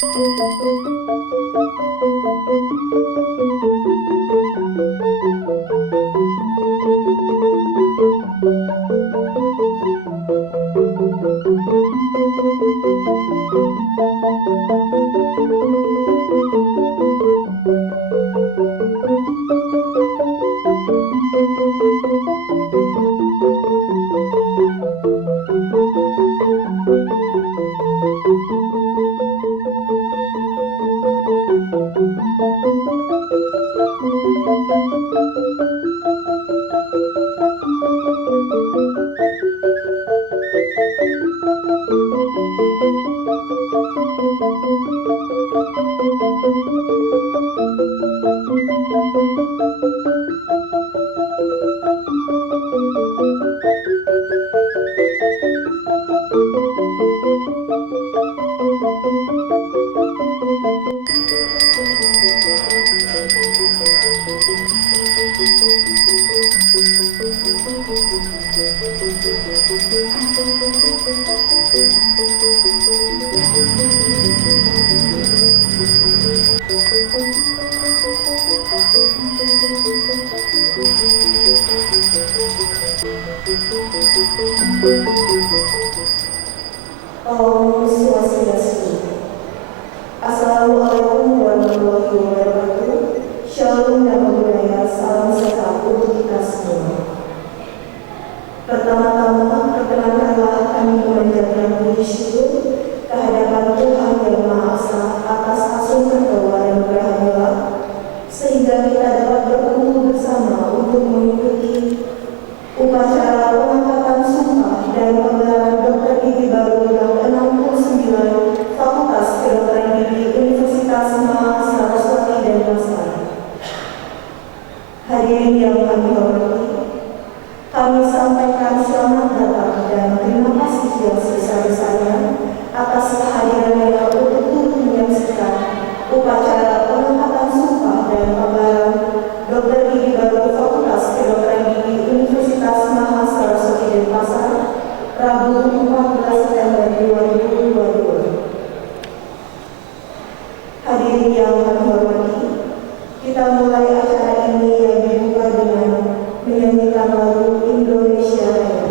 Om Swastiastu. Assalamualaikum warahmatullahi wabarakatuh. Shalom dan budaya, salam sejahtera untuk kita semua. Pertama-tama, perkenankanlah kami memanjatkan puji syukur kehadiran Tuhan Yang Maha Esa atas anugerah dan berahnya, sehingga kita dapat berkumpul bersama untuk mengikuti upacara pengangkatan sumpah dan penggelar dokter gigi baru yang ke-69 Fakultas Kedokteran Gigi Universitas Maha Saraswati Denpasar. Hadirin yang kami hormati, kami sampaikan selamat datang dan terima kasih yang sebesar-besarnya atas kehadirannya untuk turut menyaksikan upacara pengangkatan sumpah dan penggelar dokter gigi baru Fakultas Kedokteran Gigi Universitas Maha Saraswati Denpasar, Rabu 14 September 2022. Hadirin yang kami hormati, kita mulai acara ini yang dibuka dengan menyanyikan lagu Indonesia Raya.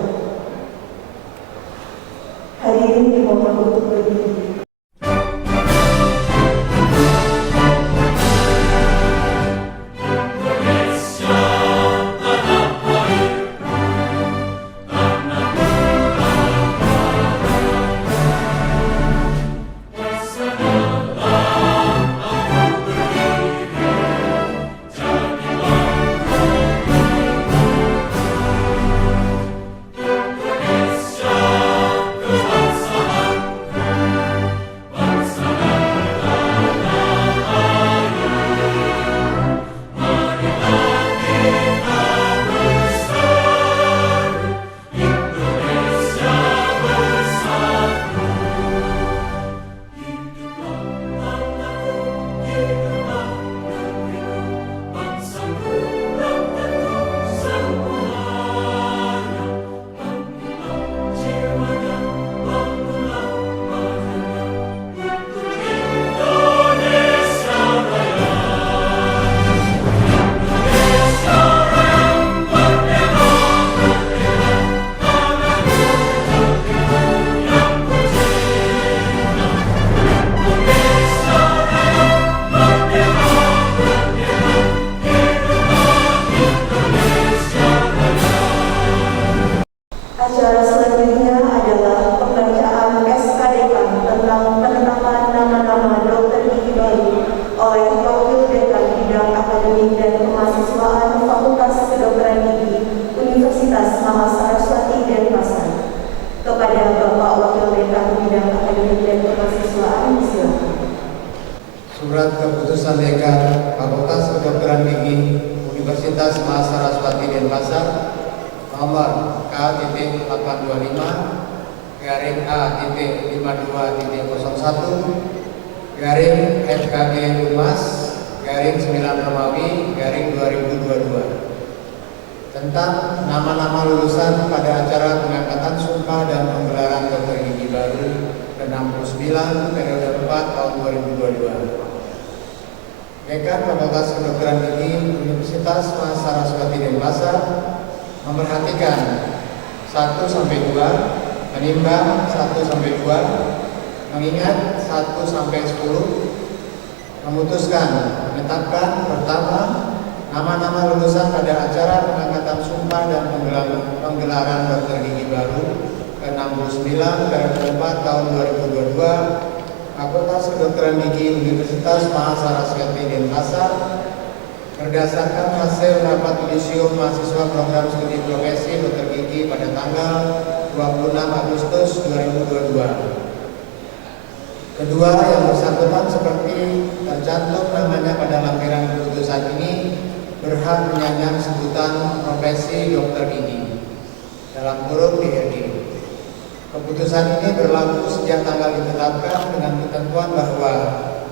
Hadirin dimohon untuk berdiri. Acara selanjutnya adalah pembacaan SKDK tentang penetapan nama-nama dokter gigi baru oleh Wakil Dekan Bidang Akademik dan Kemahasiswaan Fakultas Kedokteran Gigi Universitas Maha Saraswati Denpasar. Kepada Bapak Wakil Dekan Bidang Akademik dan Kemahasiswaan, silakan. Surat Keputusan Dekan Fakultas Kedokteran Gigi Universitas Maha Saraswati Denpasar nomor K.A./2005/FKG Humas/9 Romawi/2022 tentang nama-nama lulusan pada acara pengangkatan sumpah dan penggelaran dokter gigi baru ke-69 ke-69 periode 4 tahun 2022. Dekan Fakultas Kedokteran Gigi Universitas Mas Saraswati Denpasar memperhatikan 1-2, menimbang 1-2, mengingat 1-10, memutuskan menetapkan pertama nama-nama lulusan pada acara pengangkatan sumpah dan penggelaran dokter gigi baru ke-69 periode 4 tahun 2022 Fakultas Kedokteran Gigi Universitas Mahasaraswati Denpasar berdasarkan hasil rapat yudisium mahasiswa program studi profesi dokter gigi pada tanggal 26 Agustus 2022. Kedua, yang bersangkutan seperti tercantum namanya pada lampiran keputusan ini berhak menyandang sebutan profesi dokter gigi dalam kurung DRG. Keputusan ini berlaku sejak tanggal ditetapkan dengan ketentuan bahwa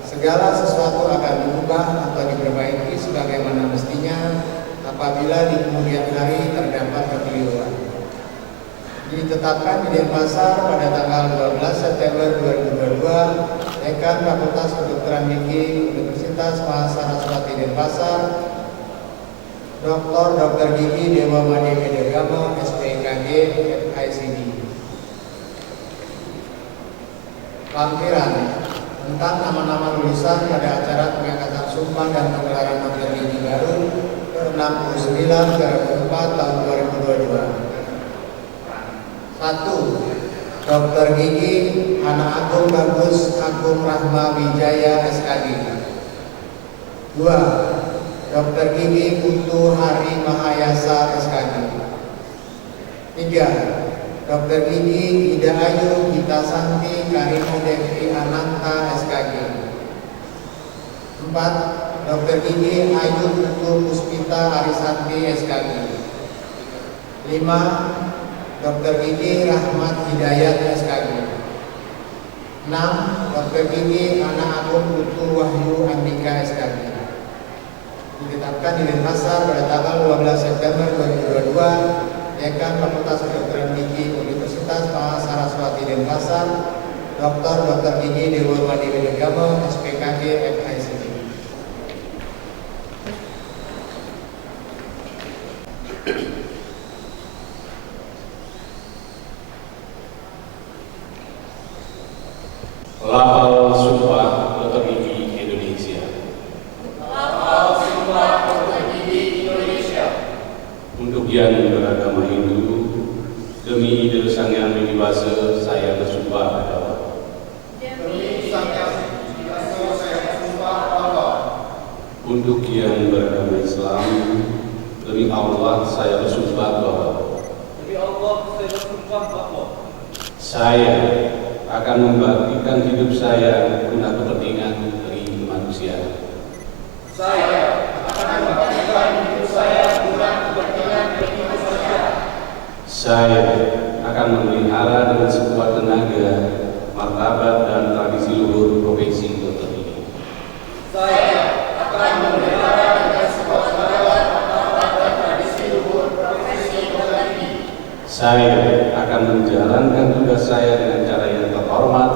segala sesuatu akan diubah atau diperbaiki sebagaimana mestinya apabila di kemudian hari terdapat kekeliruan. Ditetapkan di Denpasar pada tanggal 12 September 2022, Dekan Fakultas Kedokteran Gigi Universitas Mahasaraswati Denpasar, Dr. Gigi Dewa Made Wedegamo, SPKG, FICD. Lampiran tentang nama-nama lulusan pada acara pengangkatan sumpah dan penggelaran dokter gigi baru ke-69 periode 4 tahun 2022. 1. Dokter Gigi Hana Agung Bagus Agung Rahma Wijaya SKG. 2. Dokter Gigi Putu Hari Mahayasa SKG. 3. Dokter Gigi Ida Ayu Gita Santi Karimo Devi Ananta SKG. 4. Dokter Gigi Ayu Putu Puspita Arisanti SKG. 5. Dr. Gigi Rahmat Hidayat SKG. 6. Dr. Gigi Ana Agung Putu Wahyu Andika SKG. Ditetapkan di Denpasar pada tanggal 12 September 2022, Dekan Fakultas Kedokteran Gigi Universitas Mahasaraswati Denpasar, Dr. Gigi Dewa Made Wedegamo, SPKG, FICD. Lafal Sumpah Dokter Gigi Indonesia. Lafal Sumpah Dokter Gigi Indonesia. Untuk yang beragama Hindu, demi Ide Sang Yang Widi-Wasa, saya bersumpah pada Allah. Demi Sang Yang Widi-Wasa, saya bersumpah pada Allah. Untuk yang beragama Islam, demi Allah saya bersumpah bahwa Demi Allah, saya bersumpah bahwa saya akan membaktikan hidup saya guna kepentingan dari kemanusiaan. saya akan membaktikan hidup saya guna kepentingan dari kemanusiaan. Saya akan memelihara dengan sekuat tenaga martabat dan tradisi luhur profesi dokter gigi. Saya akan memelihara dengan sekuat tenaga martabat dan tradisi luhur profesi dokter gigi. Saya akan menjalankan tugas saya dengan cara yang terhormat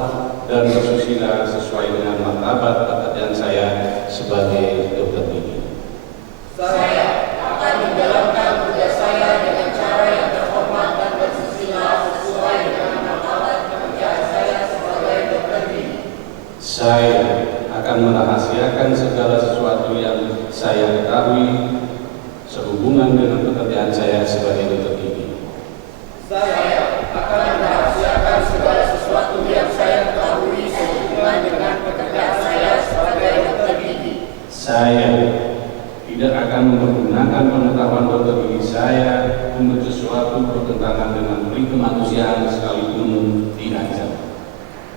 dan bersusila sesuai dengan martabat pekerjaan saya sebagai dokter gigi. Saya akan menjalankan tugas saya dengan cara yang terhormat dan bersusila sesuai dengan martabat pekerjaan saya sebagai dokter gigi. Saya akan merahasiakan segala sesuatu yang saya ketahui sehubungan dengan pekerjaan saya sebagai dokter gigi. Saya akan merahasiakan segala sesuatu yang saya ketahui sehubungan dengan pekerjaan saya sebagai dokter gigi. Saya tidak akan mempergunakan pengetahuan dokter gigi saya untuk sesuatu bertentangan dengan pri kemanusiaan sekalipun dirancang.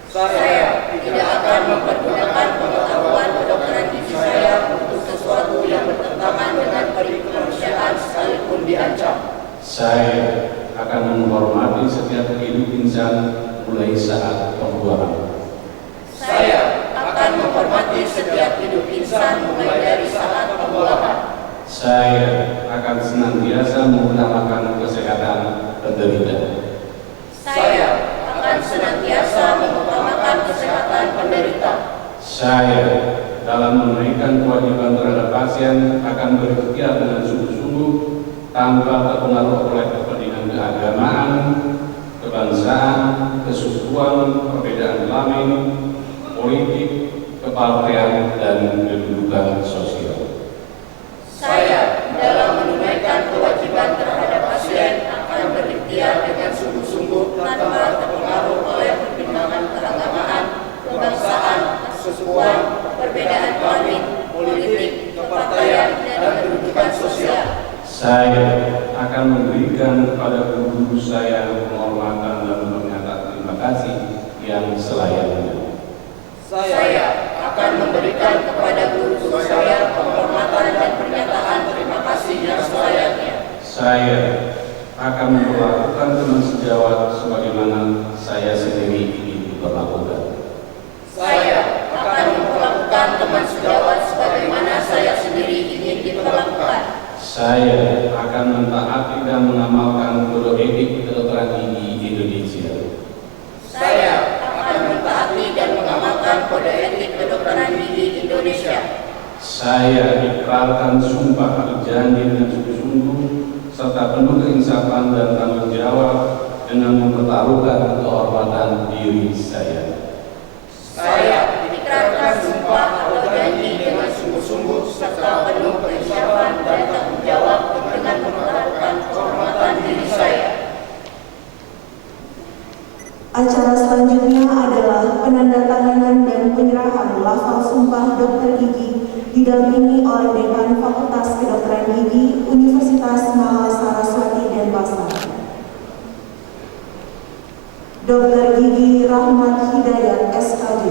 Saya tidak akan mempergunakan pengetahuan kedokteran gigi saya untuk sesuatu yang bertentangan dengan pri kemanusiaan sekalipun diancam. Saya akan menghormati setiap hidup insan mulai saat pembuangan. Saya akan menghormati setiap hidup insan mulai dari saat pembuangan. Saya akan senantiasa mengutamakan kesehatan penderita. Saya akan senantiasa mengutamakan keselamatan penderita. Saya dalam menunaikan kewajiban terhadap pasien akan berikhtiar dengan sungguh-sungguh tanpa terpengaruh oleh kepentingan keagamaan, kebangsaan, kesukuan, perbedaan kelamin, politik, kepartean, dan kedudukan sosial. Saya dalam menunaikan kewajiban terhadap pasien akan berikhtiar dengan sungguh-sungguh tanpa terpengaruh oleh pertimbangan keagamaan, kebangsaan, kesukuan, perbedaan kelamin, politik, kepartean, dan kedudukan sosial. Saya akan memberikan kepada guru-guru saya penghormatan dan pernyataan terima kasih yang selayaknya. Saya akan memberikan kepada guru-guru saya penghormatan dan pernyataan terima kasih yang selayaknya. Saya akan memperlakukan teman sejawat sebagaimana saya sendiri ingin diperlakukan. Saya akan memperlakukan teman sejawat sebagaimana saya sendiri ingin diperlakukan. Saya akan mentaati dan mengamalkan kode etik kedokteran gigi Indonesia. Saya akan mentaati dan mengamalkan kode etik kedokteran gigi Indonesia. Saya ikrarkan sumpah berjanji dengan sungguh-sungguh serta penuh keinsafan dan tanggung jawab dengan mempertaruhkan kehormatan diri saya. Saya ikrarkan sumpah atau janji dengan sungguh-sungguh serta penuh keinsafan dan tanggung jawab dengan mempertaruhkan kehormatan diri saya. Acara selanjutnya adalah penandatanganan dan penyerahan lafal sumpah dokter gigi didampingi oleh Dekan Fakultas Kedokteran Gigi Universitas Mahasaraswati Denpasar. Dokter Gigi Rahmat Hidayat SKD.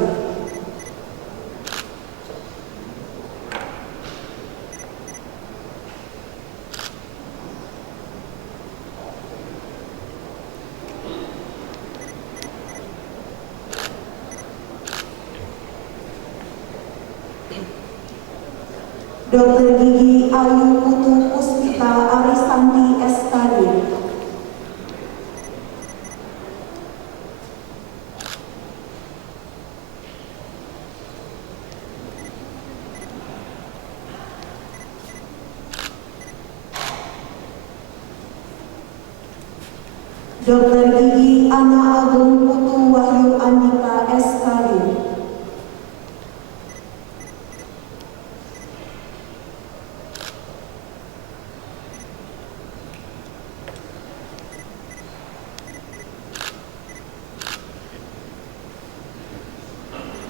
Dokter Gigi Ayu Putu Puspita Arisanti SKD. Dokter Gigi Ana Agung Putu Wahyu Andika SKD.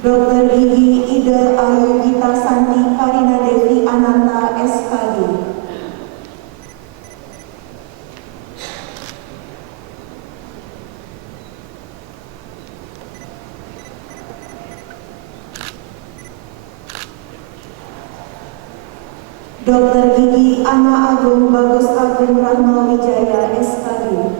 Dokter Gigi Ida Ayu Gita Santi Karina Devi Ananta SKD. Dokter Gigi Ana Agung Bagus Agung Rahma Wijaya SKD.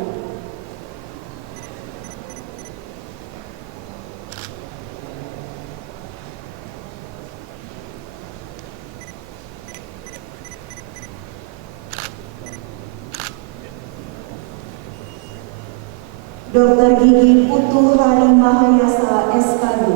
Dokter Gigi Putu Hari Mahayasa SKD.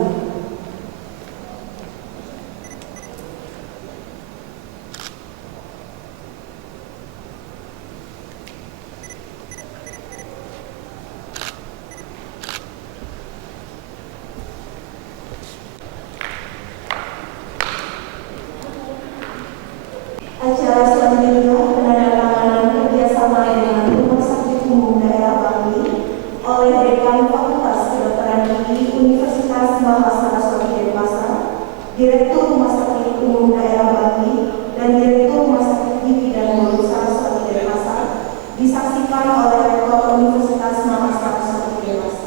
Acara selanjutnya penandatanganan kerjasama dengan Rumah Sakit Umum Daerah Bangli oleh Dekan Fakultas Kedokteran Gigi Universitas Mahasaraswati Denpasar, Direktur Rumah Sakit Umum Daerah Bangli, dan Direktur Rumah Sakit Gigi dan Mulut Saraswati Denpasar disaksikan oleh Rektor Universitas Mahasaraswati Denpasar.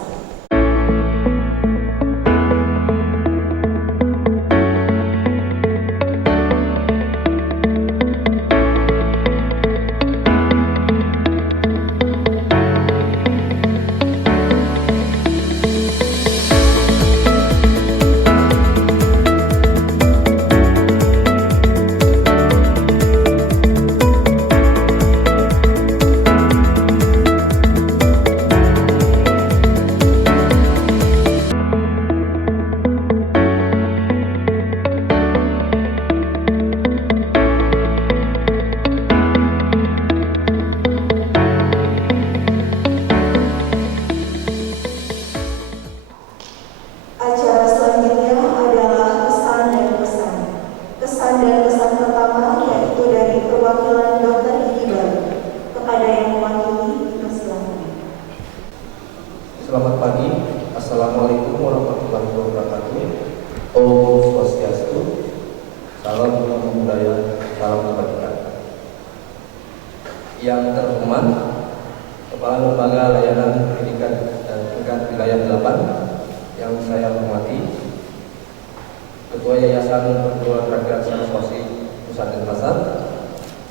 Yayasan Perguruan Rakyat Saraswati Pusat Denpasar,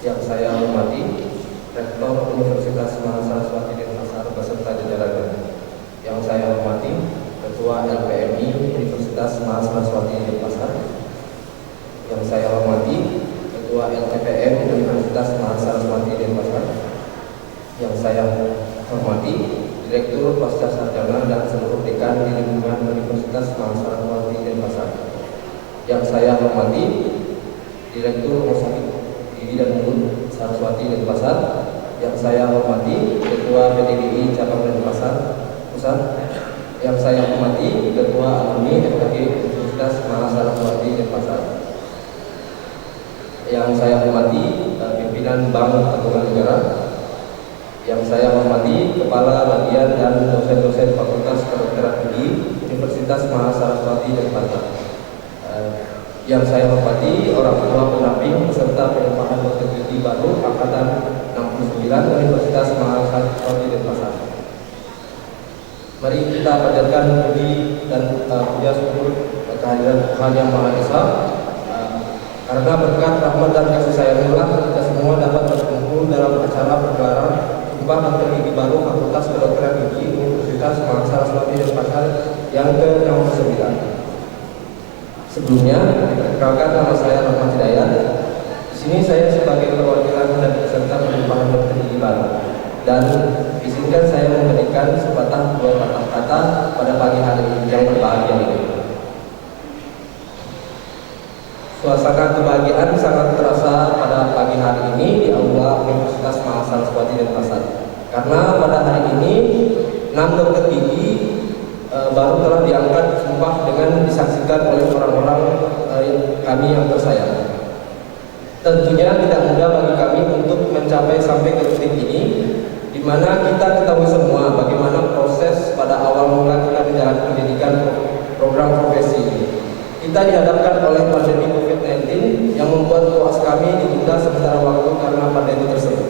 yang saya hormati Rektor Universitas Mahasiswa Denpasar beserta jajarannya, yang saya hormati Ketua LPMI Universitas Mahasiswa Denpasar, yang saya hormati Ketua LTPM Universitas Mahasiswa Denpasar, yang saya hormati Direktur Pasca Sarjana dan seluruh dekan di lingkungan Universitas Mahasiswa Denpasar, yang saya hormati Direktur Rumah Sakit Gigi dan Mulut Saraswati Denpasar, yang saya hormati Ketua PTGI Cabang Denpasar Pusat, yang saya hormati Ketua Alumni FKG Universitas Mahasiswa Denpasar, yang saya hormati pimpinan Bank Tabungan Negara, yang saya hormati Kepala Bagian dan dosen-dosen Fakultas Kedokteran Gigi Universitas Mahasiswa Denpasar, yang saya hormati orang tua pendamping beserta pengupahan dokter gigi baru angkatan 69 Universitas Mahasiswa Denpasar. Mari kita panjatkan puji dan puja syukur kehadiran Tuhan Yang Maha Esa, karena berkat rahmat dan kasih sayangnya kita semua dapat berkumpul dalam acara pergelaran Sumpah Dokter Gigi Baru Fakultas Kedokteran Gigi Universitas Mahasiswa Denpasar yang ke-69. Sebelumnya, perkenalkan nama saya Rahmat Hidayat. Di sini saya sebagai perwakilan dan peserta penyumpahan dokter gigi baru. Dan izinkan saya memberikan sepatah dua patah kata pada pagi hari yang berbahagia ini. Suasana kebahagiaan sangat terasa pada pagi hari ini di Aula Universitas Mahasiswa Denpasar. Karena pada hari ini 6 dokter gigi baru telah diangkat sumpah dengan disaksikan oleh orang-orang kami yang tersayang. Tentunya tidak mudah bagi kami untuk mencapai sampai ke titik ini, di mana kita ketahui semua bagaimana proses pada awal mula kita menjalani pendidikan program profesi ini. Kita dihadapkan oleh pandemi COVID-19 yang membuat koas kami ditunda sementara waktu karena pandemi tersebut.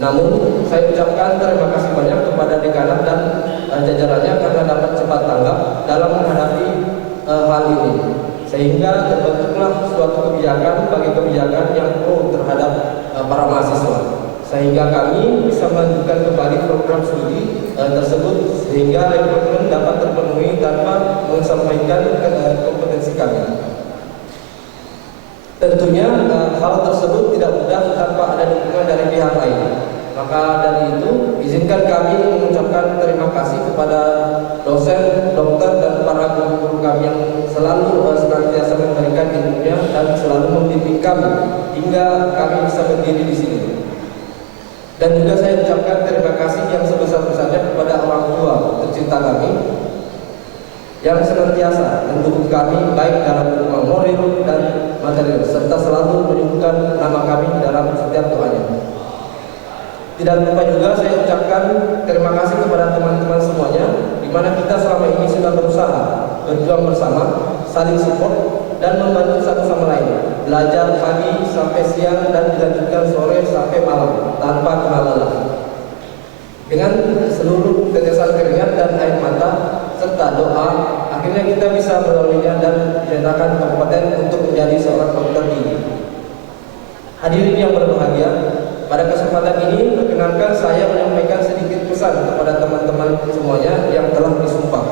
Namun, saya ucapkan terima kasih banyak kepada dekanat dan jajarannya karena dapat cepat tanggap dalam menghadapi hal ini, sehingga terbentuklah suatu kebijakan bagi kebijakan yang pro terhadap para mahasiswa, sehingga kami bisa melanjutkan kembali program studi tersebut sehingga rekrutmen dapat terpenuhi tanpa menyampaikan kompetensi kami. Tentunya hal tersebut tidak mudah tanpa ada dukungan dari pihak lain. Maka dari itu, izinkan kami mengucapkan terima kasih kepada dosen, dokter, dan para guru-guru kami yang selalu senantiasa memberikan ilmunya dan selalu membimbing kami hingga kami bisa berdiri di sini. Dan juga saya ucapkan terima kasih yang sebesar-besarnya kepada orang tua tercinta kami yang senantiasa mendukung kami baik dalam dukungan moral dan material, serta selalu menyebutkan nama kami dalam setiap doanya. Tidak lupa juga saya ucapkan terima kasih kepada teman-teman semuanya, di mana kita selama ini sudah berusaha berjuang bersama, saling support dan membantu satu sama lain, belajar pagi sampai siang dan dilanjutkan sore sampai malam tanpa kenal lelah. Dengan seluruh tetesan keringat dan air mata serta doa, akhirnya kita bisa melaluinya dan dinyatakan kompeten untuk menjadi seorang dokter gigi. Hadirin yang berbahagia, pada kesempatan ini perkenankan saya menyampaikan sedikit pesan kepada teman-teman semuanya yang telah disumpah.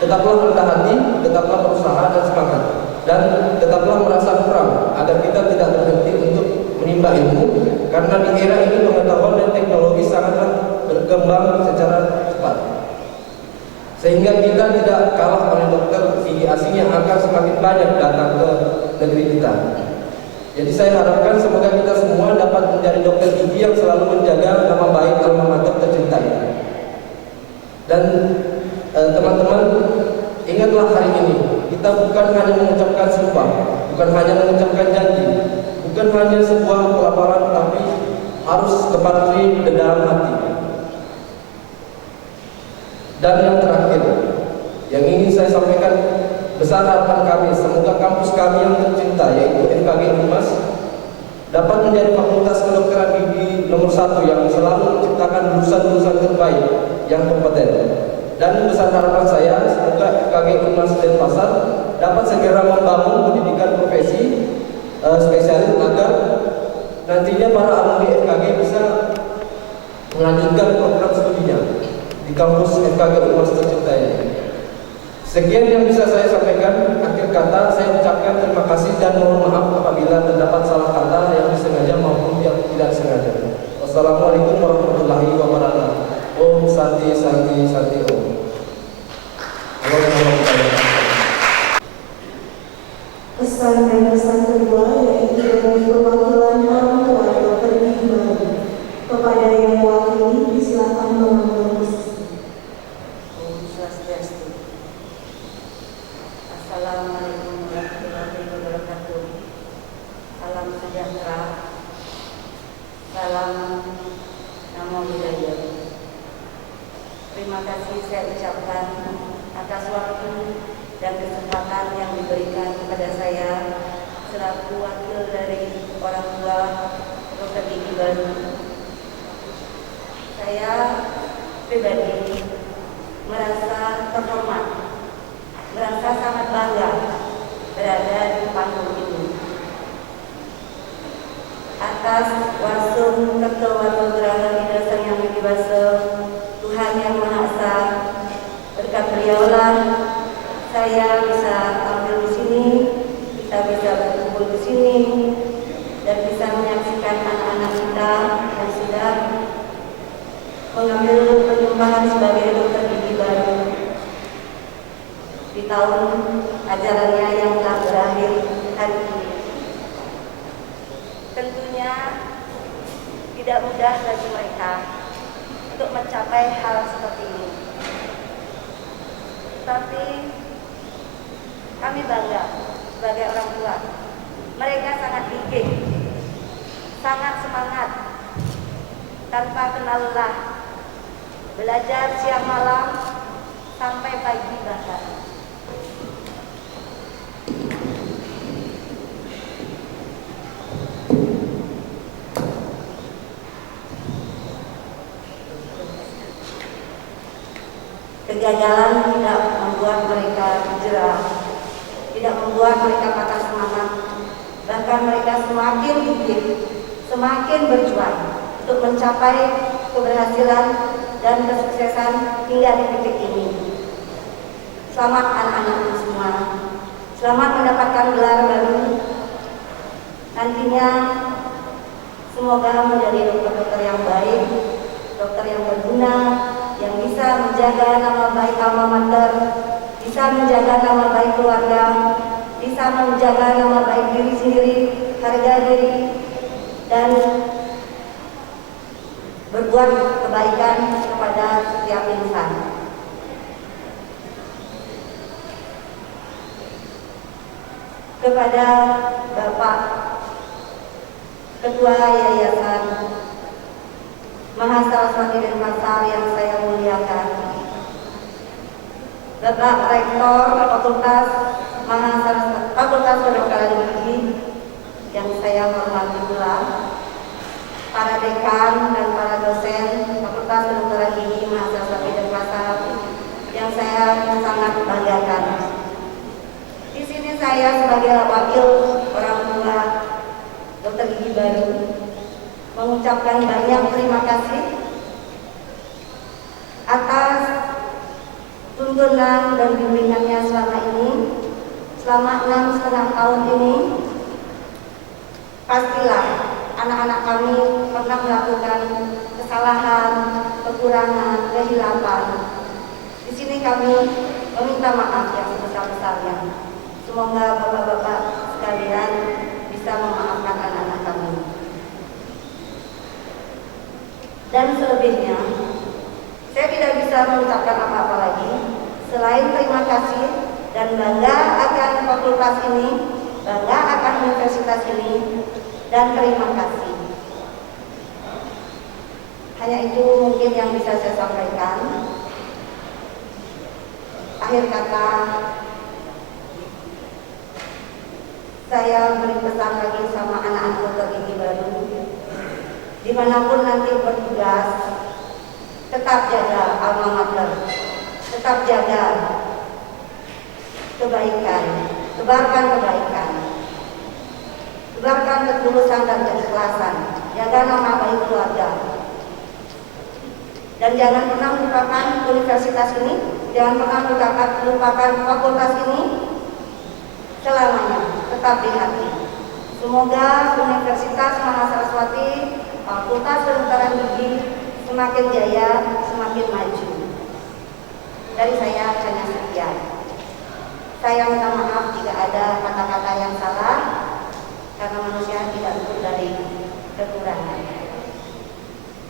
Tetaplah rendah hati, tetaplah berusaha dan semangat, dan tetaplah merasa kurang agar kita tidak berhenti untuk menimba ilmu, karena di era ini pengetahuan dan teknologi sangatlah berkembang secara cepat, sehingga kita tidak kalah oleh dokter gigi asing yang akan semakin banyak datang ke negeri kita. Jadi saya harapkan semoga kita semua dapat menjadi dokter gigi yang selalu menjaga nama baik alma mater tercinta ini. Dan teman-teman, ingatlah hari ini, kita bukan hanya mengucapkan sumpah, bukan hanya mengucapkan janji, bukan hanya sebuah pelaparan, tapi harus kepatuhi di dalam hati. Dan yang terakhir, yang ingin saya sampaikan, besar harapan kami, semoga kampus kami yang tercinta, yaitu FKG Unmas, dapat menjadi fakultas kedokteran gigi nomor 1 yang selalu menciptakan lulusan-lulusan terbaik yang kompeten. Dan besar harapan saya, semoga FKG Unmas Universitas Denpasar dapat segera membangun pendidikan profesi spesialis agar nantinya para alumni FKG bisa melanjutkan program studinya di kampus FKG Unmas tercinta ini. Sekian yang bisa saya sampaikan. Akhir kata saya ucapkan terima kasih dan mohon maaf apabila terdapat salah kata yang disengaja maupun yang tidak sengaja. Wassalamualaikum warahmatullahi wabarakatuh. Om Santi Santi Santi Om. Pesan dan pesan kedua yaitu dari perwakilan orang tua Dr. Gigi Baru. Kepada yang mewakili, silakan mengambil posisi. Om Swastiastu. Assalamualaikum warahmatullahi wabarakatuh. Salam sejahtera. Salam Namo Buddhaya. Terima kasih saya ucapkan atas waktu dan kesempatan yang diberikan kepada saya selaku wakil dari orang tua Dr. Gigi Baru. Saya pribadi merasa terhormat, merasa sangat bangga berada di panggung ini. Atas wasum Ketua Geraha Bidasar yang Wibasa Tuhan Yang Maha Esa, berkat beliaulah saya bisa tampil di sini, kita bisa berkumpul di sini, dan bisa menyaksikan anak-anak kita yang sudah mengambil penyembahan sebagai dokter gigi baru di tahun ajarannya yang telah berakhir hari ini. Tentunya tidak mudah bagi mereka untuk mencapai hal seperti ini. Tapi kami bangga sebagai orang tua. Mereka sangat gigih, sangat semangat, tanpa kenal lelah, belajar siang malam sampai pagi bahkan. Kegagalan tidak membuat mereka jerah, tidak membuat mereka patah semangat. Bahkan mereka semakin gigih, semakin berjuang untuk mencapai keberhasilan dan kesuksesan hingga di titik ini. Selamat anak-anakku semua, selamat mendapatkan gelar baru. Nantinya semoga menjadi dokter-dokter yang baik, dokter yang berguna, yang bisa menjaga nama baik alma mater, bisa menjaga nama baik keluarga, bisa menjaga nama baik diri sendiri, harga diri, dan berbuat kebaikan kepada setiap insan. Kepada Bapak Ketua Yayasan Mahasiswa Denpasar yang saya muliakan, Bapak Rektor Fakultas Kedokteran Gigi yang saya hormati pula, para dekan dan para dosen Fakultas Kedokteran Gigi Mahasiswa Denpasar yang saya sangat banggakan. Di sini saya sebagai wakil orang tua Dr. Gigi Baru mengucapkan banyak terima kasih atas tuntunan dan bimbingannya selama ini, selama 6,5 tahun ini. Pastilah anak-anak kami pernah melakukan kesalahan, kekurangan, kehilapan. Di sini kami meminta maaf yang sebesar-besarnya. Semoga bapak-bapak sekalian bisa memaafkan anak-anak kami. Dan selebihnya, saya tidak bisa mengucapkan apa-apa lagi selain terima kasih dan bangga akan fakultas ini, bangga akan universitas ini, dan terima kasih. Hanya itu mungkin yang bisa saya sampaikan. Akhir kata, saya beri pesan lagi sama anak-anak Dr. Gigi Baru, dimanapun nanti bertugas, tetap jaga alma mater, tetap jaga kebaikan, tebarkan kebaikan, tebarkan ketulusan dan keikhlasan, jaga nama baik keluarga. Dan jangan pernah melupakan universitas ini, jangan pernah melupakan fakultas ini selamanya, tetap di hati. Semoga Universitas Mahasaraswati Fakultas Kedokteran Gigi semakin jaya, semakin maju. Dari saya hanya sekian. Saya minta maaf jika ada kata-kata yang salah, karena manusia tidak luput dari kekurangan.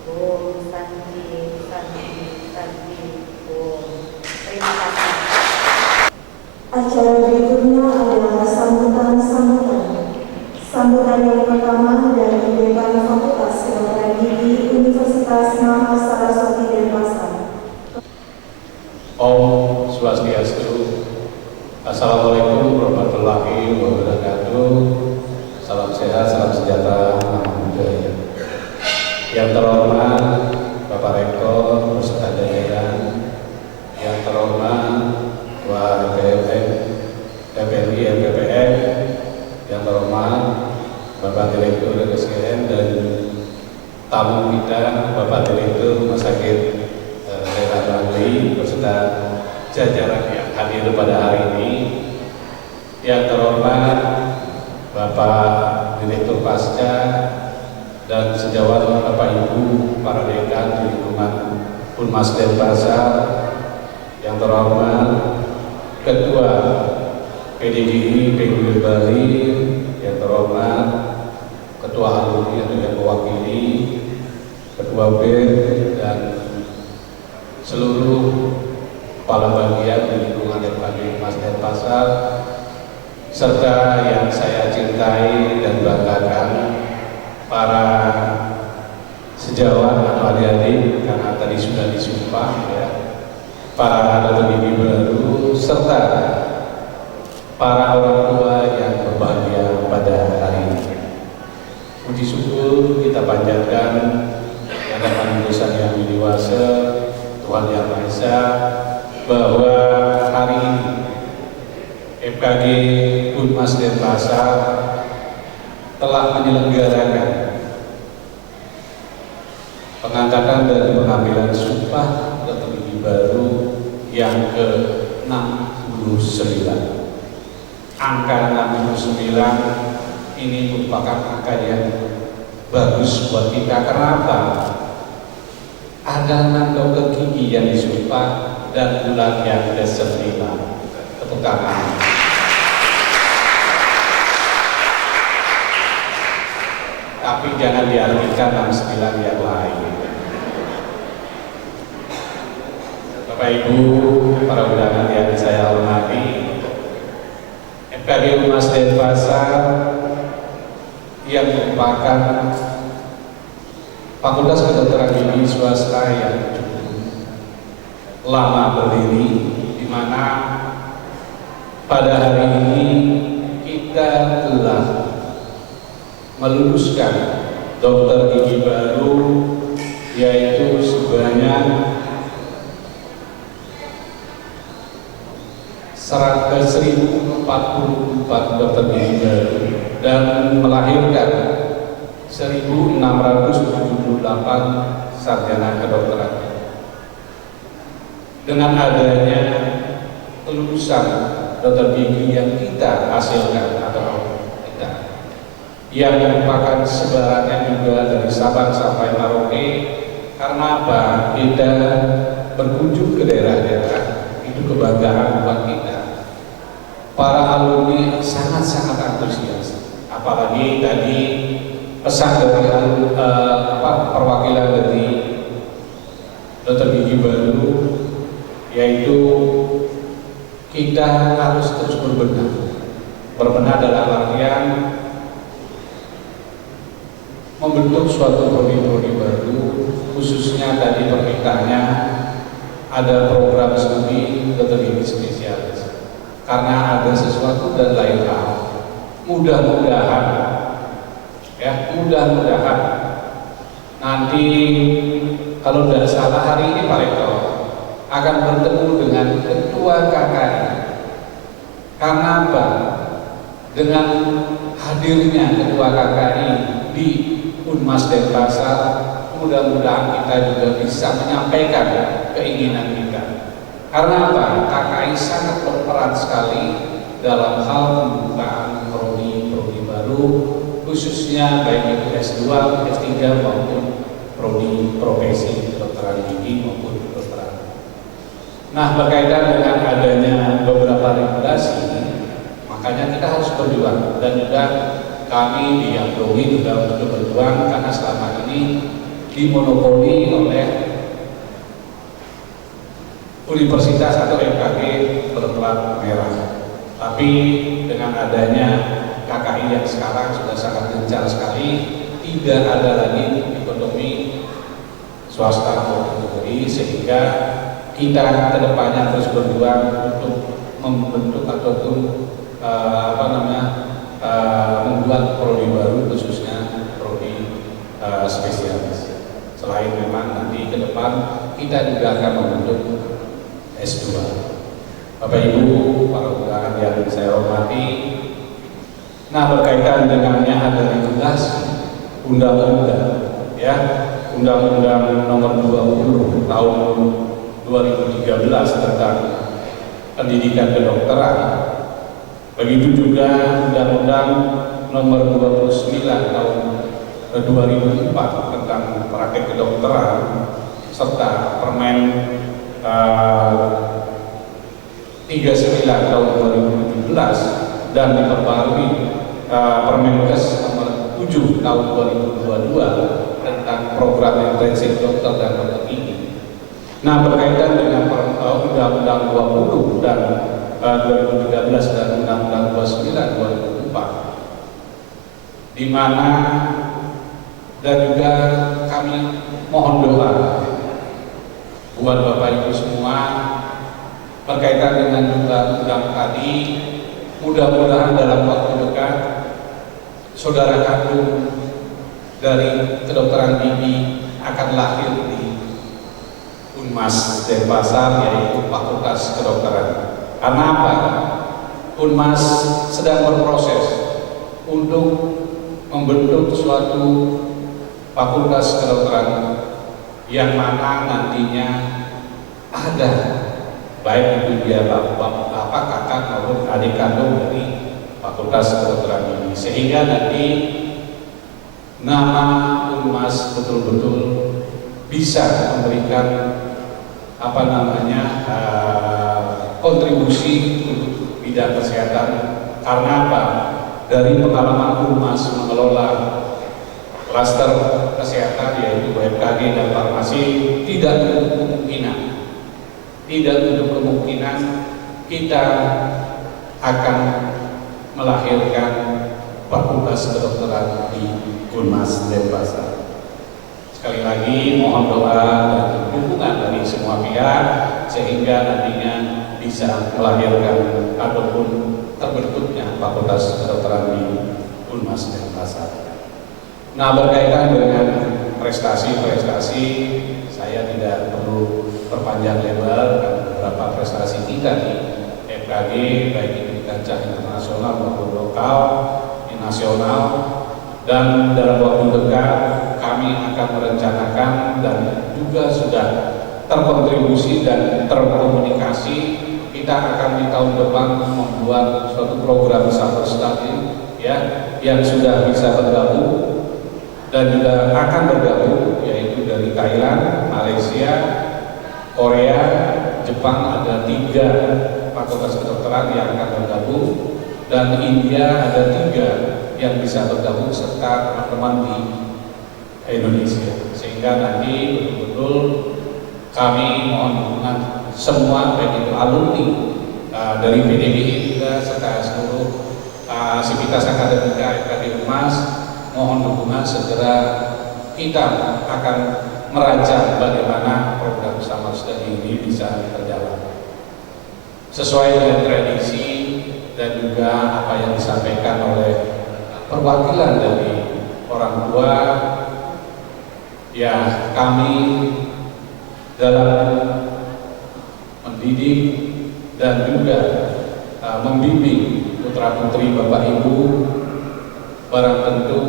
Om Santi, Santi, Santi, Om. Terima kasih. Acara berikutnya adalah sambutan. Sambutan yang pertama dari Dekan Fakultas Kedokteran Gigi Universitas Mahasaraswati Denpasar. Om Swastiastu. Assalamualaikum warahmatullahi wabarakatuh. Salam sehat, salam sejahtera, namo buddhaya. Yang terhormat Bapak Rektor beserta jajaran, yang terhormat Ketua DPRI MPPN, yang terhormat Bapak Direktur SGM dan tamu kita Bapak Direktur Rumah Sakit Daerah Bangli beserta jajaran yang hadir pada hari ini, yang terhormat Bapak Direktur Pasca dan sejawat Bapak Ibu para dekan di lingkungan Unmas Denpasar, yang terhormat Ketua PDGI PGB Bali, yang terhormat Ketua Alumni atau yang mewakili Ketua BEM dan seluruh kepala bagian di lingkungan Unmas Denpasar, serta yang saya cintai dan banggakan para sejawat atau adik-adik, karena tadi sudah disumpah ya, para dokter gigi baru, serta para orang tua yang berbahagia pada hari ini. Puji syukur kita panjatkan yang hadapan Tuhan yang dewasa, Tuhan Yang Maha Esa, bahwa hari ini FKG Unmas Denpasar telah menyelenggarakan pengangkatan dan pengambilan sumpah dokter gigi baru yang ke-69. Angka 69 ini merupakan angka yang bagus buat kita. Kenapa? Ada 6 dokter gigi yang disumpah dan bulan yang ke-9. Tepuk tangan. Tapi jangan diartikan 69 yang lain. Bapak Ibu, para undangan yang saya hormati, FKG Unmas Denpasar yang merupakan Fakultas Kedokteran Gigi swasta yang cukup lama berdiri, di mana pada hari ini kita telah meluluskan dokter gigi baru, yaitu sebanyak 1.044 dokter gigi baru dan melahirkan 1.678 sarjana kedokteran. Dengan adanya kelulusan dokter gigi yang kita hasilkan atau yang merupakan sebarannya juga dari Sabang sampai Merauke, karena apa? Kita berkunjung ke daerah-daerah, itu kebanggaan buat kita. Para alumni sangat-sangat antusias, apalagi tadi pesan dari perwakilan dari dokter gigi baru, yaitu kita harus terus berbenah dalam artian membentuk suatu prodi-prodi baru, khususnya tadi permintaannya ada program studi dokter gigi spesialis, karena ada sesuatu dan lain hal. Mudah-mudahan nanti kalau tidak salah hari ini Pak Rektor akan bertemu dengan Ketua KKI Karena apa? Dengan hadirnya Ketua KKI di Unmas Denpasar, mudah-mudahan kita juga bisa menyampaikan keinginan kita. Karena apa? KKI sangat berperan sekali dalam hal pembukaan prodi baru, khususnya baik itu S2, S3 maupun prodi profesi kedokteran gigi maupun kedokteran. Nah, berkaitan dengan adanya beberapa regulasi, makanya kita harus berjuang, dan juga kami di Yangdowi juga untuk berjuang karena selama ini dimonopoli oleh universitas atau FKG berplat merah. Tapi dengan adanya KKI yang sekarang sudah sangat gencar sekali, tidak ada lagi dikotomi swasta maupun negeri, sehingga kita kedepannya terus berjuang untuk membentuk ataupun membuat prodi baru, khususnya prodi spesialis. Selain memang nanti ke depan kita juga akan membentuk S2. Bapak Ibu, para undangan yang saya hormati, nah berkaitan dengannya ada regulasi undang-undang, ya, Undang-Undang Nomor 20 Tahun 2013 tentang pendidikan kedokteran. Begitu juga Undang-Undang Nomor 29 Tahun 2004 tentang praktek kedokteran, serta Permen 39 tahun 2017 dan diperbarui Permenkes Nomor 7 tahun 2022 tentang program intensif dokter dan dokter gigi. Nah, berkaitan dengan Undang-Undang 20 dan 2013 dan Undang-Undang 29 2004, di mana dan juga kami mohon doa buat Bapak Ibu semua berkaitan dengan undang-undang tadi. Mudah-mudahan dalam waktu dekat saudara kandung dari kedokteran gigi akan lahir di Unmas Denpasar, yaitu Fakultas Kedokteran. Karena apa? Unmas sedang berproses untuk membentuk suatu fakultas kedokteran yang mana nantinya ada baik itu dia bapak, kakak maupun adik kandung dari Fakultas Kedokteran ini, sehingga nanti nama Unmas betul-betul bisa memberikan kontribusi untuk bidang kesehatan. Karena apa? Dari pengalaman Unmas mengelola klaster kesehatan yaitu BMKG dan farmasi, tidak untuk kemungkinan kita akan melahirkan Fakultas Kedokteran di Unmas Denpasar. Sekali lagi mohon doa dan dukungan dari semua pihak sehingga nantinya bisa melahirkan ataupun terbentuknya Fakultas Kedokteran di Unmas Denpasar. Nah, berkaitan dengan prestasi-prestasi, saya tidak perlu perpanjang lebar dan beberapa prestasi kita di FKG, baik itu di kancah internasional maupun lokal, di nasional, dan dalam waktu dekat kami akan merencanakan dan juga sudah terkontribusi dan terkomunikasi. Kita akan di tahun depan membuat suatu program summer study, ya, yang sudah bisa bergabung dan juga akan bergabung, yaitu dari Thailand, Malaysia, Korea, Jepang, ada 3 fakultas kedokteran yang akan bergabung, dan India ada 3 yang bisa bergabung, serta teman-teman di Indonesia. Sehingga nanti betul-betul kami mohon dukungan semua, baik itu alumni dari PDBI juga serta seluruh sivitas akademika FKG Unmas, mohon dukungan segera kita akan merancang bagaimana program summer study ini bisa berjalan sesuai dengan tradisi dan juga apa yang disampaikan oleh perwakilan dari orang tua. Ya, kami dalam mendidik dan juga membimbing putra-putri Bapak Ibu. Barang tentu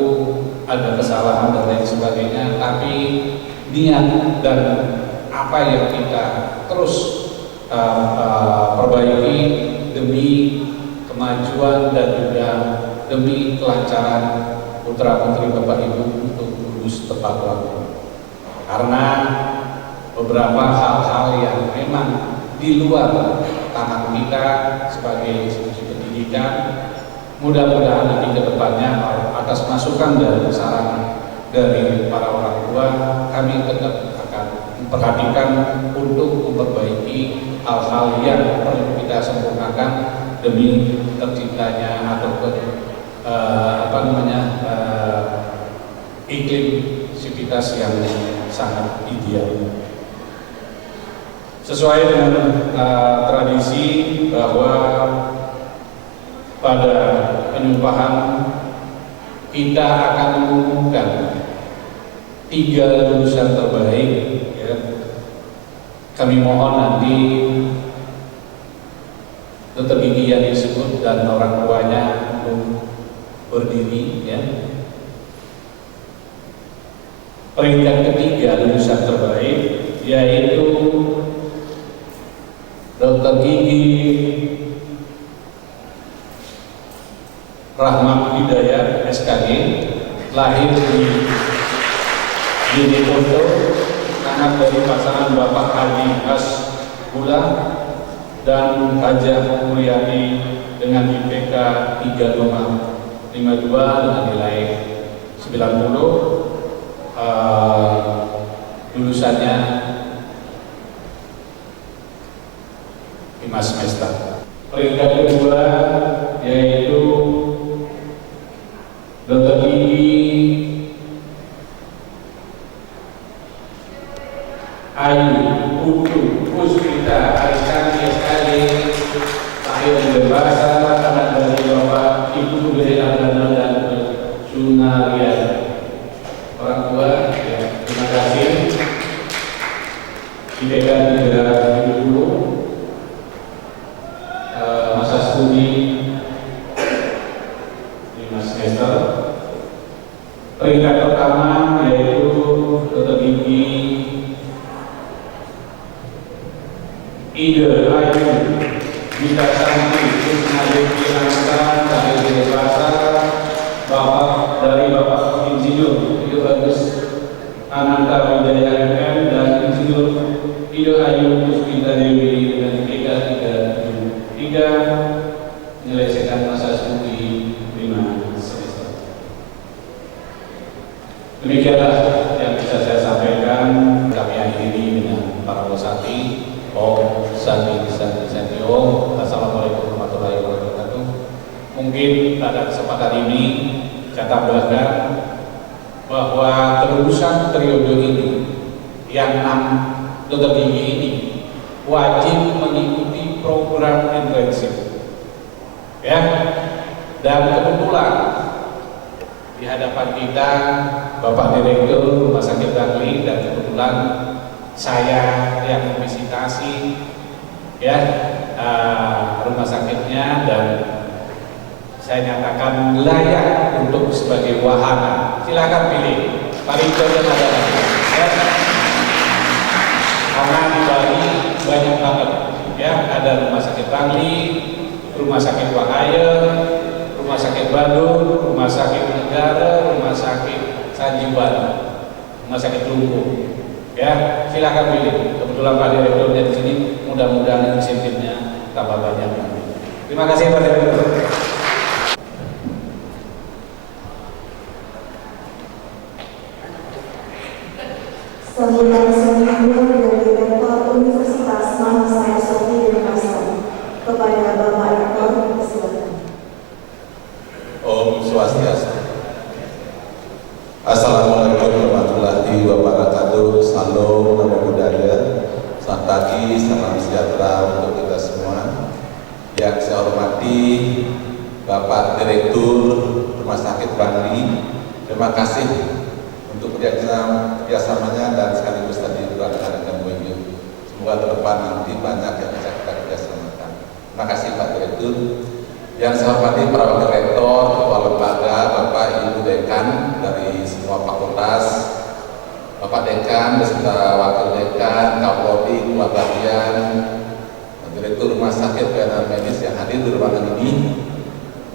ada kesalahan dan lain sebagainya, tapi niat dan apa yang kita terus perbaiki demi kemajuan dan juga demi kelancaran putra-putri Bapak Ibu untuk lulus tepat waktu. Karena beberapa hal-hal yang memang di luar tangan kita sebagai institusi pendidikan, mudah-mudahan nanti ke depannya atas masukan dan saran dari para orang tua, kami tetap akan memperhatikan untuk memperbaiki hal-hal yang perlu kita sempurnakan demi terciptanya ataupun iklim sivitas yang sangat ideal. Sesuai dengan tradisi bahwa pada penyumpahan kita akan mengumumkan 3 lulusan terbaik, ya. Kami mohon nanti Dr. Gigi yang disebut dan orang tuanya untuk berdiri, ya. Peringkat ketiga lulusan terbaik yaitu Dr. Gigi Rahmat Hidayat SKG, lahir di Jeneponto, anak dari pasangan Bapak Haji Hasbullah dan Hajah Mulyani dengan IPK 3,52 dengan nilai 90. Lulusannya 5 semester. Peringkat kedua yaitu Dr. Gigi Ayu Putu Puspita Arisani SKG, lahir di Denpasar, anak dari Bapak Ibu Gede Adana dan Sunaria. Orang tua, ya, terima kasih. IPK 370, masa studi 5 semester. Peringkat pertama yaitu Dr. Gigi Ide Ayu Gita Santi Kusnadevi Angsa, dari Denpasar, Bapak dari Bapak Insinyur Ido Agus Ananta Wijaya MM dan Insinyur Ido Ayu Puspita Dewi dengan IPK 373, menyelesaikan masa studi 5 semester. Demikianlah yang bisa saya sampaikan. Kami akhiri dengan para losati. Om Santi Om. Assalamualaikum warahmatullahi wabarakatuh. Mungkin pada kesempatan ini saya tambahkan bahwa kelulusan periode ini yang 6 Dr. Gigi ini wajib mengikuti program intensif, ya. Dan kebetulan di hadapan kita Bapak Direktur Rumah Sakit Bangli, dan kebetulan saya yang mevisitasi, ya, rumah sakitnya, dan saya nyatakan layak untuk sebagai wahana. Silakan pilih. Paling cocok ada lagi, ya. Karena di Bali banyak banget, ya. Ada Rumah Sakit Bangli, Rumah Sakit Wahaya, Rumah Sakit Bandung, Rumah Sakit Negara, Rumah Sakit Sanjiwan, Rumah Sakit Lumpuh, ya. Silakan pilih. Kebetulan Pak Direkturnya di sini, mudah-mudahan insentifnya tambah banyak. Terima kasih Pak Direktur. Sambutan selanjutnya dari Rektor Universitas Mahasiswa Sofi Denpasar kepada Bapak Rektor, silakan. Om Swastiastu. Assalamualaikum warahmatullahi wabarakatuh. Salam, namo buddhaya. Selamat pagi, salam sejahtera untuk kita semua. Yang saya hormati Bapak Direktur Rumah Sakit Bangli, terima kasih untuk kerjasamanya dan sekaligus tadi doakan dengan MOU. Semoga ke depan nanti banyak yang bisa kita kerjasamakan. Terima kasih Pak Direktur. itu. Yang saya hormati para wakil rektor, ketua lembaga, Bapak Ibu Dekan dari semua fakultas, Bapak Dekan beserta Wakil Dekan, Kapolri, Ketua Bagian, Direktur Rumah Sakit Pelayanan Medis yang hadir di ruangan ini.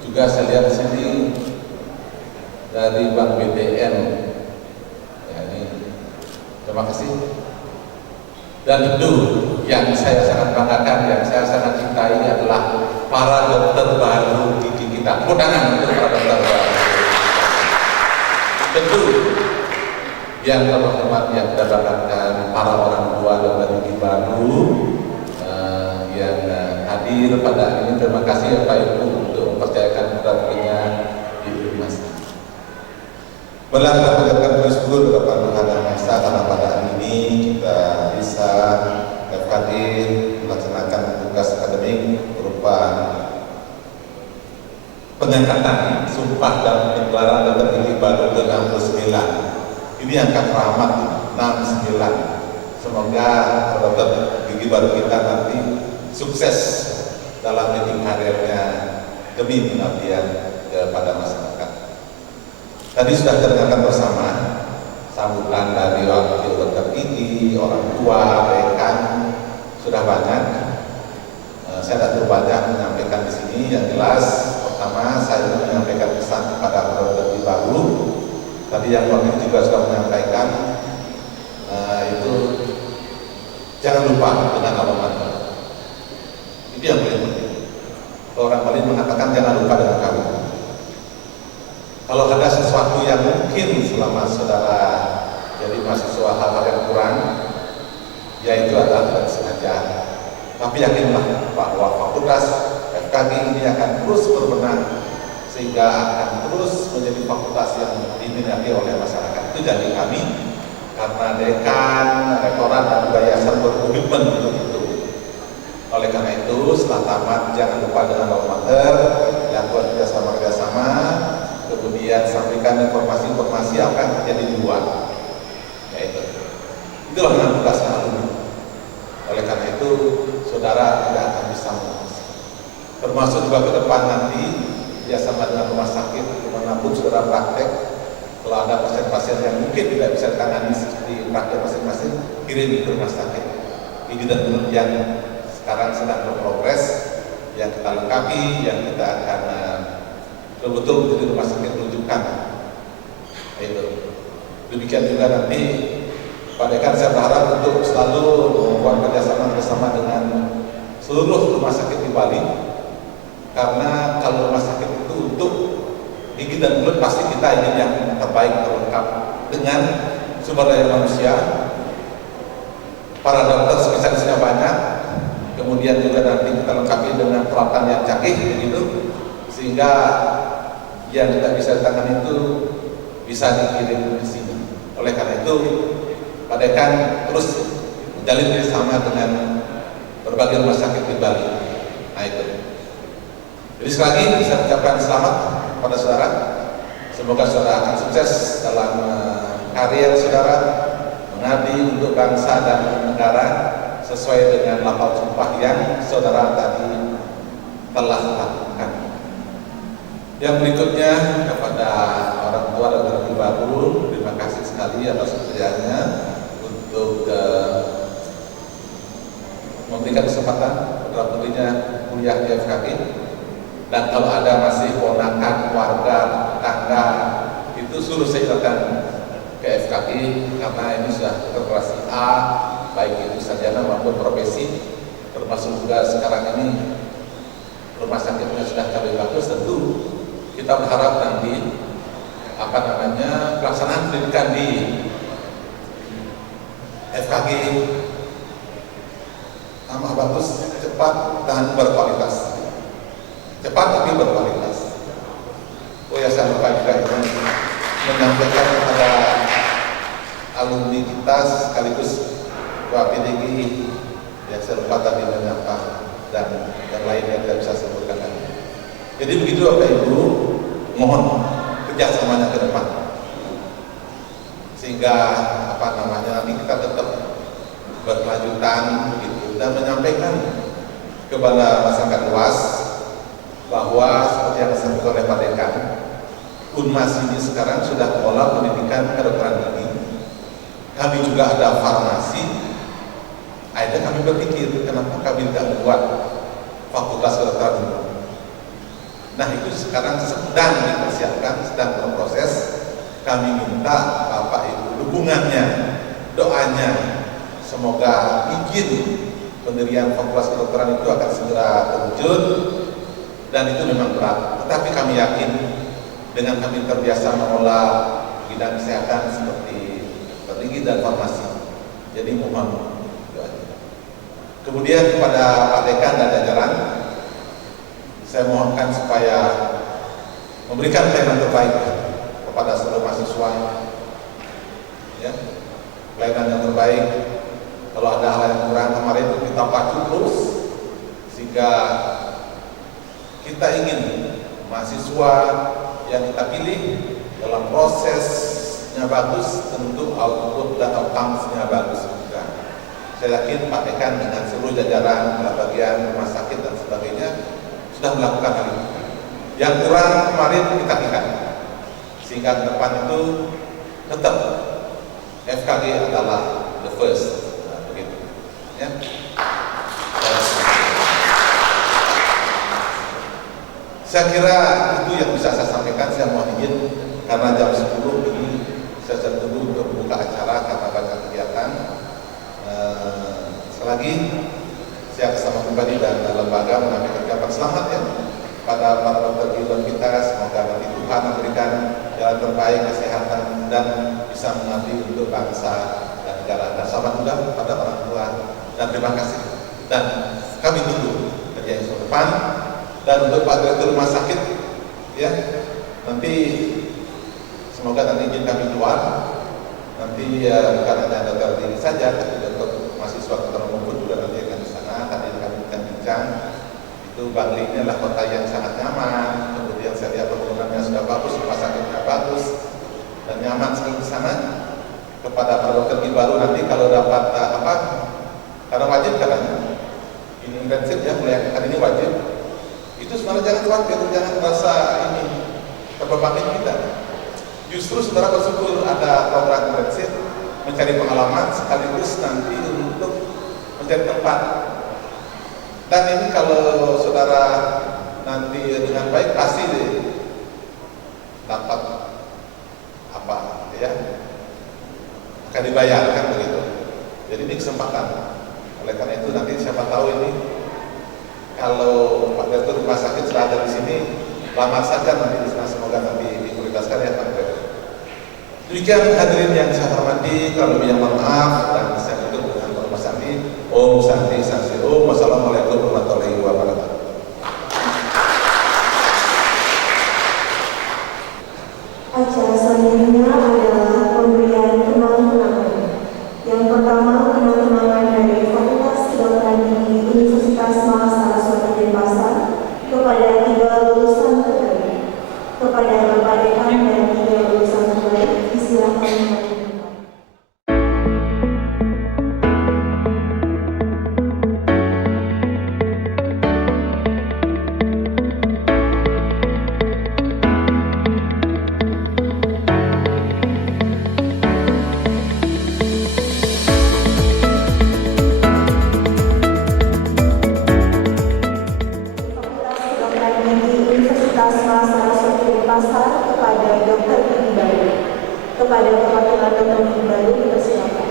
Juga saya lihat di sini dari Bank BTN. Ya, ini terima kasih. Dan tentu yang saya sangat banggakan, yang saya sangat cintai adalah para dokter baru gigi kita. Tepuk tangan untuk para dokter baru. Tentu yang terhormat yang kita banggakan para orang tua dokter gigi baru yang hadir pada hari ini. Terima kasih Bapak Ibu untuk mempercayakan programnya di rumah sakit. Benar kita panjatkan bersyukur kepada Tuhan Yang Maha Esa karena pada hari ini kita bisa FKG melaksanakan tugas akademik berupa pengangkatan sumpah dan penggelaran dokter gigi baru ke-69. Ini angka keramat 69. Semoga dokter gigi baru kita nanti sukses dalam leading karirnya demi pengabdian kepada masyarakat. Tadi sudah terdengarkan bersama sambutan dari wakil dokter gigi, orang tua, rekan, sudah banyak. Saya tidak terlalu banyak menyampaikan di sini. Yang jelas, pertama saya ingin menyampaikan pesan kepada dokter gigi baru. Tadi yang wakil juga sudah menyampaikan itu jangan lupa dengan alma mater. Itu yang paling penting. Orang paling mengatakan jangan lupa dengan kami. Kalau ada sesuatu yang mungkin selama saudara jadi mahasiswa hal-hal yang kurang, yaitu adalah tidak sengaja. Tapi yakinlah bahwa fakultas FKG ini akan terus berbenah sehingga akan terus menjadi fakultas yang diminati oleh masyarakat. Itu janji kami karena dekan, rektorat dan juga yayasan berkomitmen untuk itu. Oleh karena itu, setelah tamat jangan lupa dengan alma mater, lakukan kerjasama, kemudian sampaikan informasi-informasi apa yang terjadi di luar. Yaitu itulah yang tugasnya alumni. Oleh karena itu, saudara tidak akan bisa mengurus. Termasuk juga ke depan nanti, bersama dengan rumah sakit, dimanapun saudara praktek, kalau ada pasien-pasien yang mungkin tidak bisa ditangani di praktek masing-masing, kirim ke rumah sakit. Gigi dan mulut yang sekarang sedang berprogres, yang kita lengkapi, yang kita akan betul-betul menjadi rumah sakit rujukan. Itu. Demikian juga nanti Pak Dekan saya berharap untuk selalu membuat kerjasama bersama dengan seluruh rumah sakit di Bali, karena kalau rumah sakit itu untuk gigi dan mulut pasti kita ingin yang terbaik, terlengkap dengan sumber daya manusia, para dokter spesialisnya banyak, kemudian juga nanti kita lengkapi dengan peralatan yang canggih begitu, sehingga yang tidak bisa ditangani itu bisa dikirim ke sini. Oleh karena itu, Pak Dekan terus menjalin kerjasama dengan berbagai rumah sakit di Bali. Nah itu. Jadi sekali lagi saya ucapkan selamat pada saudara. Semoga saudara akan sukses dalam karir saudara, mengabdi untuk bangsa dan negara sesuai dengan lafal sumpah yang saudara tadi telah lakukan. Yang berikutnya kepada orang tua dan dokter baru, terima kasih sekali atas kerjanya untuk memberikan kesempatan putra putrinya kuliah di FKG. Dan kalau ada masih ponakan, keluarga, tetangga, itu suruh saya datang ke FKG karena ini sudah korporasi A, baik itu sarjana maupun profesi, termasuk juga sekarang ini rumah sakitnya sudah lebih bagus. Tentu kita berharap nanti pelaksanaan pendidikan di FKG tambah bagus, cepat dan berkualitas. Cepat tapi berkualitas. Oh ya, saya lupa juga menyampaikan kepada alumni kita sekaligus Ketua PDG yang saya lupa tadi menyapa dan yang lain yang tidak bisa sebutkan lagi. Jadi begitu Bapak Ibu, mohon kerjasamanya ke depan sehingga nanti kita tetap berkelanjutan begitu dan menyampaikan kepada masyarakat luas bahwa seperti yang disebut oleh Pak Dekan, Unmas ini sekarang sudah mengelola pendidikan kedokteran gigi. Kami juga ada farmasi. Akhirnya kami berpikir, kenapa kami tidak membuat fakultas kedokteran gigi? Nah, itu sekarang sedang dipersiapkan, sedang berproses. Kami minta Bapak Ibu dukungannya, doanya, semoga izin pendirian fakultas kedokteran itu akan segera terwujud. Dan itu memang berat, tetapi kami yakin dengan kami terbiasa mengelola bidang kesehatan seperti gigi dan farmasi. Jadi mohon doanya. Kemudian kepada Pak Dekan dan jajaran, saya mohonkan supaya memberikan pelayanan terbaik kepada seluruh mahasiswa, ya, pelayanan yang terbaik. Kalau ada hal yang kurang kemarin itu kita pacu terus, sehingga kita ingin mahasiswa yang kita pilih dalam prosesnya bagus, tentu output dan outcomes-nya bagus juga. Saya yakin Pak Dekan dengan seluruh jajaran, bagian rumah sakit dan sebagainya sudah melakukan hal ini. Yang kurang kemarin kita tingkat, sehingga ke depan itu tetap FKG adalah the first, nah, begitu. Ya. Saya kira itu yang bisa saya sampaikan. Saya mohon izin karena jam 10 ini saya sudah tunggu untuk membuka acara karena banyak kegiatan. Sekali lagi saya bersama pribadi dan lembaga menyampaikan ucapan selamat ya pada para dokter gigi kita. Semoga nanti Tuhan memberikan jalan terbaik, kesehatan, dan bisa mengabdi untuk bangsa dan negara. Dan selamat juga pada orang tua dan terima kasih. Dan kami tunggu kerja yang depan. Dan untuk Pak Direktur Rumah Sakit, ya, nanti semoga nanti izin kami keluar. Nanti bukan hanya dokter diri saja, tapi dokter mahasiswa dokter umum pun juga nanti akan di sana. Tadi kami bincang, itu Bangli ini adalah kota yang sangat nyaman. Kemudian saya lihat bangunannya sudah bagus, rumah sakitnya bagus, dan nyaman sekali di sana. Kepada para dokter gigi baru nanti kalau dapat karena wajib katanya, ini intensif ya, mulai hari ini wajib. Itu sebenarnya jangan khawatir, jangan merasa ini terbebani kita. Justru saudara bersyukur ada program intensif, mencari pengalaman sekaligus nanti untuk mencari tempat. Dan ini kalau saudara nanti dengan baik pasti dapat apa ya, akan dibayarkan begitu. Jadi ini kesempatan. Oleh karena itu nanti siapa tahu ini kalau Pak Direktur Rumah Sakit sudah ada di sini, lamar saja nanti di sana, semoga nanti diprioritaskan ya Pak Direktur. Demikian hadirin yang saya hormati, kalau lebih yang mohon maaf, dan saya tutup dengan Bapak Santi. Om Santi Santi Om. Wassalamualaikum warahmatullahi wabarakatuh. Acara selanjutnya adalah pemberian kenang-kenangan. Yang pertama, kenang-kenangan dari Fakultas Kedokteran Gigi Universitas Mahasiswa Denpasar kepada 3 lulusan terbaik. Kepada Bapak Dekan dan 3 lulusan terbaik, disilakan melanjutkan. Kepada perwakilan dokter gigi baru dipersilakan.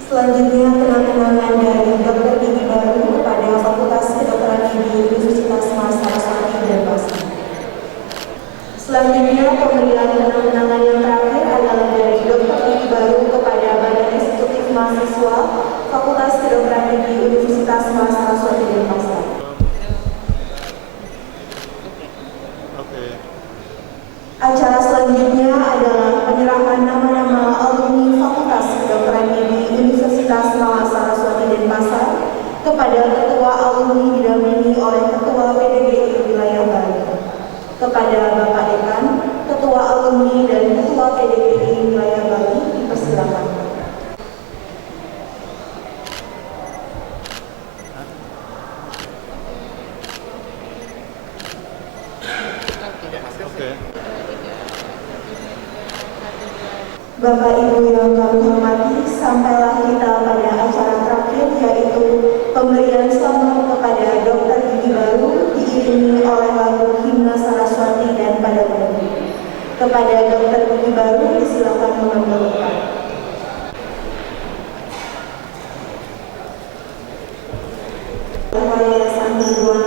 Selanjutnya kenang-kenangan dari dokter gigi baru kepada Fakultas Kedokteran Gigi Universitas Mahasiswa Denpasar. Selanjutnya pemberian kenang-kenangan yang terakhir adalah dari dokter gigi baru kepada Badan Eksekutif Mahasiswa Fakultas Kedokteran Gigi Universitas Mahasiswa Denpasar. Acara selanjutnya adalah penyerahan nama-nama alumni Fakultas Kedokteran Gigi Universitas Mahasiswa Denpasar kepada Ketua Alumni didampingi oleh Ketua PDGI Wilayah Bali. Kepada Bapak Dekan, Ketua Alumni dan Ketua PDGI Wilayah Bali dipersilakan. Bapak Ibu yang kami hormati, sampailah kita pada acara terakhir, yaitu pemberian selamat kepada Dr. Gigi Baru diiringi oleh lagu Himne Saraswati dan Pada Bumi. Kepada Dr. Gigi Baru disilakan mengambil tempat. Yayasan Perguruan